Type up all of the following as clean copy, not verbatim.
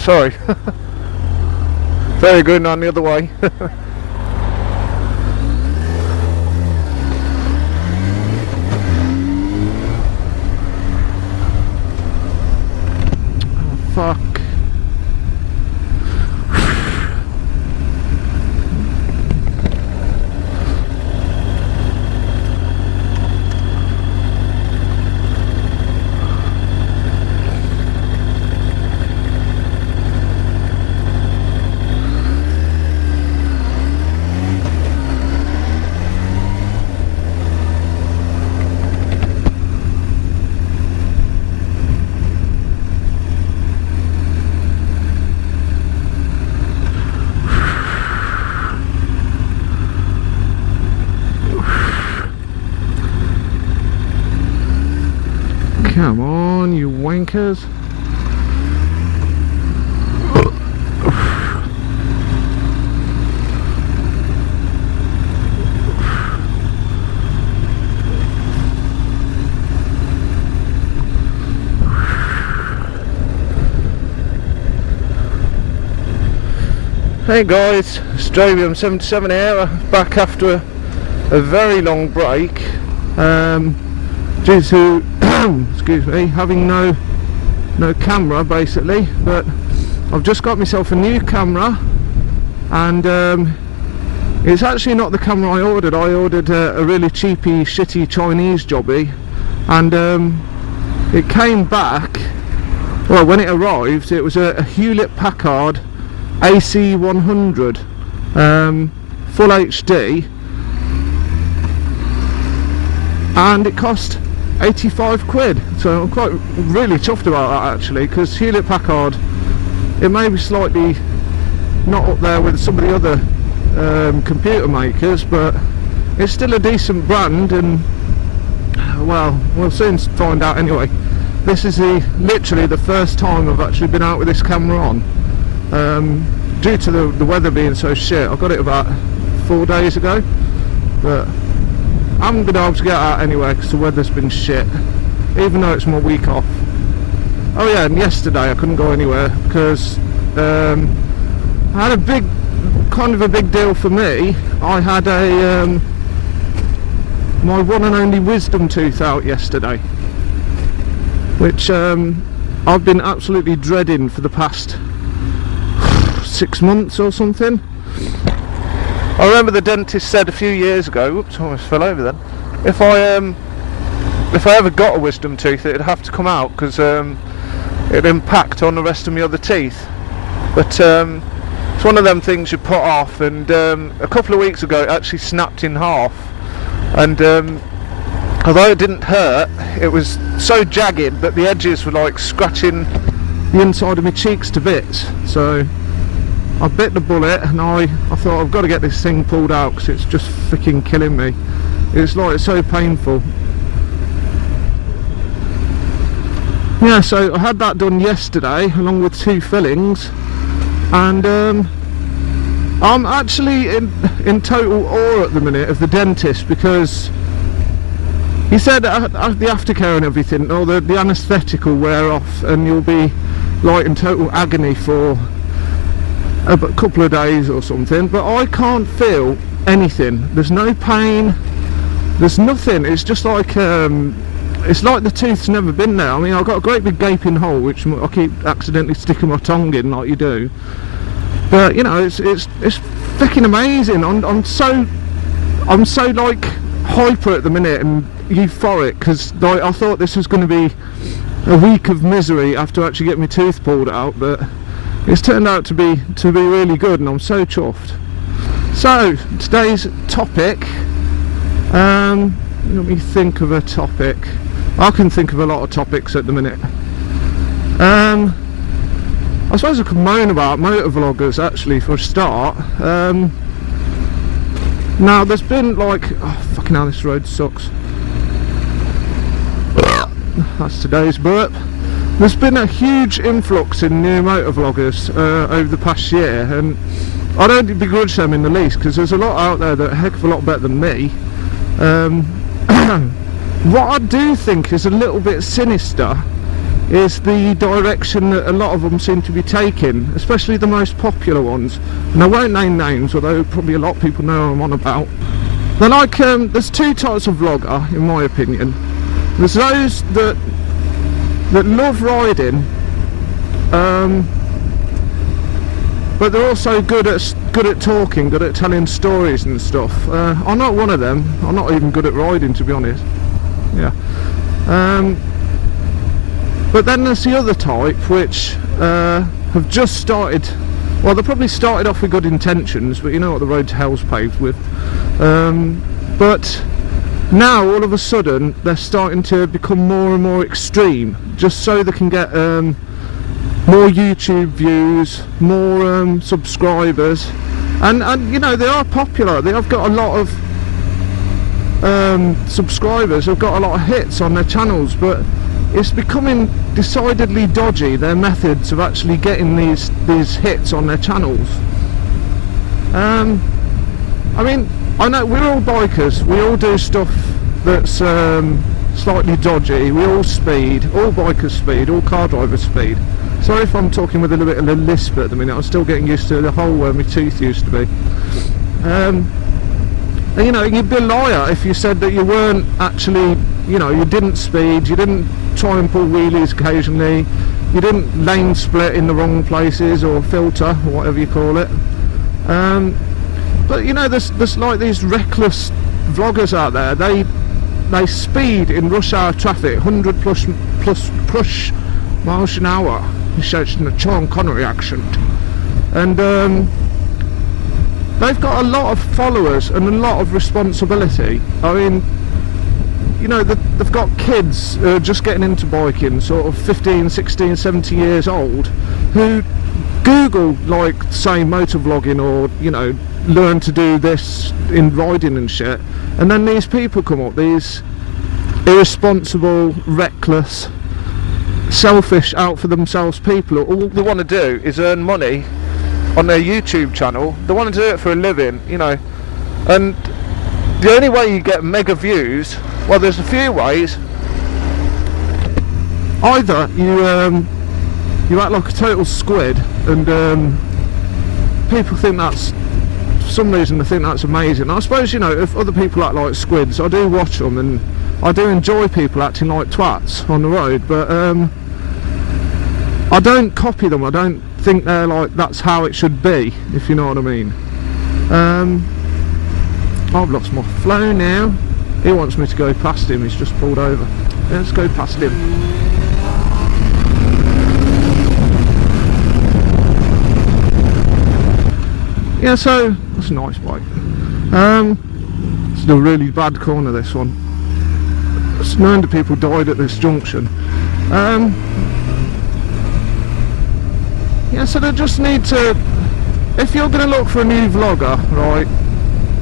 sorry. Very good on the other way. Oh, fuck. Come on, you wankers. Hey guys, Strabium 77 here, back after a very long break, due to excuse me, having no camera basically. But I've just got myself a new camera, and it's actually not the camera I ordered. I ordered a really cheapy, shitty Chinese jobby, and it came back, well, when it arrived, it was a Hewlett-Packard AC100 full HD, and it cost 85 quid. So I'm quite really chuffed about that actually, because Hewlett-Packard, it may be slightly not up there with some of the other computer makers, but it's still a decent brand, and well, we'll soon find out anyway. This is literally the first time I've actually been out with this camera on. Due to the weather being so shit, I got it about 4 days ago, but I'm going to be able to get out anyway because the weather's been shit, even though it's my week off. Oh yeah, and yesterday I couldn't go anywhere because I had a big deal for me. I had my one and only wisdom tooth out yesterday, which I've been absolutely dreading for the past 6 months or something. I remember the dentist said a few years ago, oops, I almost fell over then, if I ever got a wisdom tooth, it'd have to come out because it'd impact on the rest of my other teeth. But it's one of them things you put off, and a couple of weeks ago it actually snapped in half, and although it didn't hurt, it was so jagged that the edges were like scratching the inside of my cheeks to bits. So I bit the bullet, and I thought, I've got to get this thing pulled out because it's just freaking killing me. It's like, it's so painful. Yeah, so I had that done yesterday along with 2 fillings, and I'm actually in total awe at the minute of the dentist, because he said the aftercare and everything, or the anaesthetic will wear off and you'll be like in total agony for a couple of days or something, but I can't feel anything. There's no pain, there's nothing. It's just like it's like the tooth's never been there. I mean, I've got a great big gaping hole which I keep accidentally sticking my tongue in like you do, but you know, it's freaking amazing. I'm so like hyper at the minute and euphoric, because like, I thought this was going to be a week of misery after actually getting my tooth pulled out, but it's turned out to be really good, and I'm so chuffed. So today's topic, let me think of a topic. I can think of a lot of topics at the minute. I suppose I could moan about motovloggers actually for a start. Now there's been like, oh fucking hell, this road sucks. That's today's burp. There's been a huge influx in new motovloggers over the past year, and I don't begrudge them in the least, because there's a lot out there that are a heck of a lot better than me. What I do think is a little bit sinister is the direction that a lot of them seem to be taking, especially the most popular ones. And I won't name names, although probably a lot of people know what I'm on about. They're like, there's two types of vlogger, in my opinion. There's those that love riding, but they're also good at talking, good at telling stories and stuff. I'm not one of them. I'm not even good at riding, to be honest. Yeah. But then there's the other type, which have just started. Well, they probably started off with good intentions, but you know what the road to hell's paved with. But now all of a sudden they're starting to become more and more extreme, just so they can get more YouTube views, more subscribers, and you know, they are popular. They have got a lot of subscribers, they've got a lot of hits on their channels, but it's becoming decidedly dodgy, their methods of actually getting these hits on their channels. I mean, I know we're all bikers, we all do stuff that's slightly dodgy, we all speed, all bikers speed, all car drivers speed. Sorry if I'm talking with a little bit of a lisp at the minute, I'm still getting used to the hole where my tooth used to be. And, you know, you'd be a liar if you said that you weren't actually, you know, you didn't speed, you didn't try and pull wheelies occasionally, you didn't lane split in the wrong places or filter or whatever you call it. But you know, there's like these reckless vloggers out there. They speed in rush hour traffic, 100 plus miles an hour. He shouts in a Sean Connery accent, and they've got a lot of followers and a lot of responsibility. I mean, you know, they've got kids just getting into biking, sort of 15, 16, 17 years old, who Google, like, say, motovlogging, or, you know, learn to do this in riding and shit, and then these people come up, these irresponsible, reckless, selfish, out for themselves people who all they want to do is earn money on their YouTube channel. They want to do it for a living, you know, and the only way you get mega views, well, there's a few ways. Either you act like a total squid, and people think that's, for some reason they think that's amazing. I suppose, you know, if other people act like squids, I do watch them, and I do enjoy people acting like twats on the road, but I don't copy them. I don't think they're like, that's how it should be, if you know what I mean. I've lost my flow now. He wants me to go past him, he's just pulled over. Yeah, let's go past him. Yeah, so that's a nice bike. It's a really bad corner, this one. It's known that people died at this junction. Yeah, so they just need to, if you're going to look for a new vlogger, right,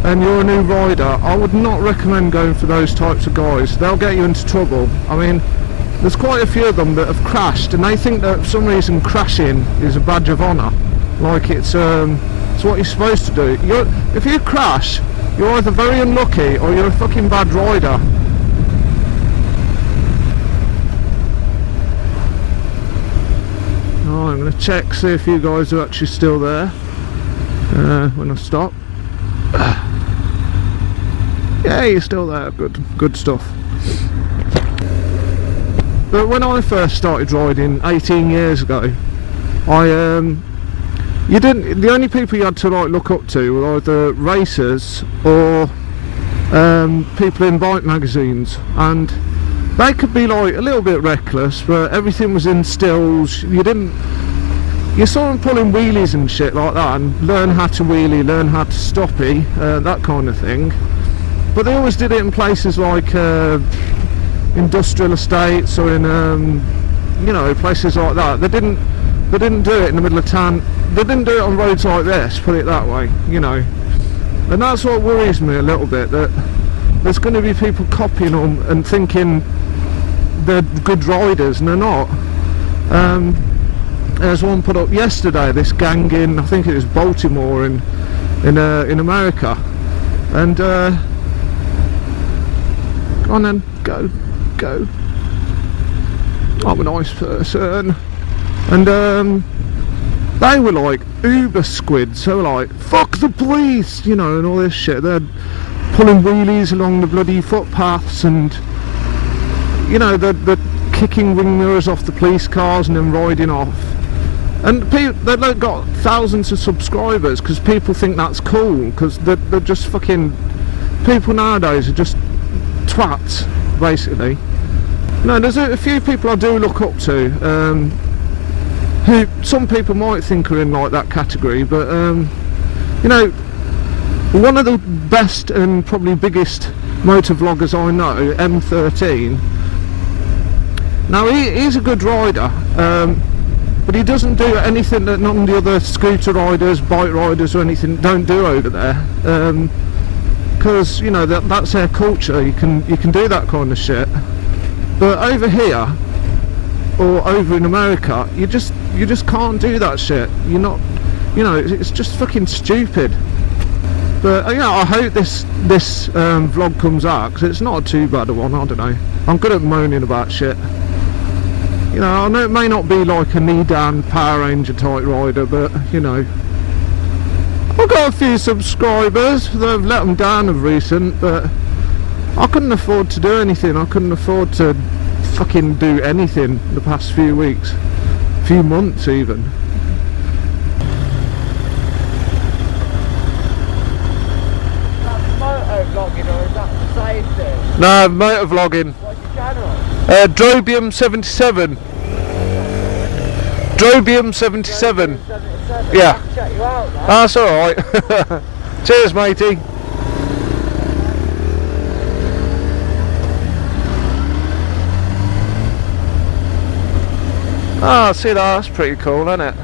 and you're a new rider, I would not recommend going for those types of guys. They'll get you into trouble. I mean, there's quite a few of them that have crashed, and they think that for some reason crashing is a badge of honour, like it's what you're supposed to do. If you crash, you're either very unlucky or you're a fucking bad rider. Oh, I'm going to check, see if you guys are actually still there when I stop. Yeah, you're still there. Good stuff. But when I first started riding 18 years ago, the only people you had to like look up to were either racers or people in bike magazines, and they could be like a little bit reckless, but everything was in stills. You saw them pulling wheelies and shit like that, and learn how to wheelie, learn how to stoppie, that kind of thing. But they always did it in places like industrial estates, or in you know, places like that. They didn't do it in the middle of town. They didn't do it on roads like this, put it that way, you know. And that's what worries me a little bit, that there's going to be people copying them and thinking they're good riders, and they're not. There's one put up yesterday, this gang in, I think it was Baltimore in America, and go on then, go. I'm a nice person. And they were like uber squids, so like, fuck the police, you know, and all this shit. They're pulling wheelies along the bloody footpaths, and you know, they're kicking wing mirrors off the police cars and then riding off. And they've got thousands of subscribers because people think that's cool, because they're just fucking, people nowadays are just twats, basically. No, there's a few people I do look up to, who some people might think are in like that category, but you know, one of the best and probably biggest motovloggers I know, M13. Now he's a good rider, but he doesn't do anything that none of the other scooter riders, bike riders or anything don't do over there, because you know that's their culture. You can do that kind of shit, but over here or over in America, you just can't do that shit. You're not, you know, it's just fucking stupid. But you know, I hope this vlog comes out, because it's not too bad a one. I don't know, I'm good at moaning about shit. You know, I know it may not be like a knee-down Power Ranger type rider, but you know, I've got a few subscribers. They've let them down of recent, but I couldn't afford to do anything. I couldn't afford to fucking do anything the past few weeks, few months even. Motovlogging, or is that the same thing? No, motovlogging. What's your channel? Drobium77. Drobium77. Yeah. I have to check you out, man. That's alright. Cheers, matey. Ah, see that? That's pretty cool, isn't it?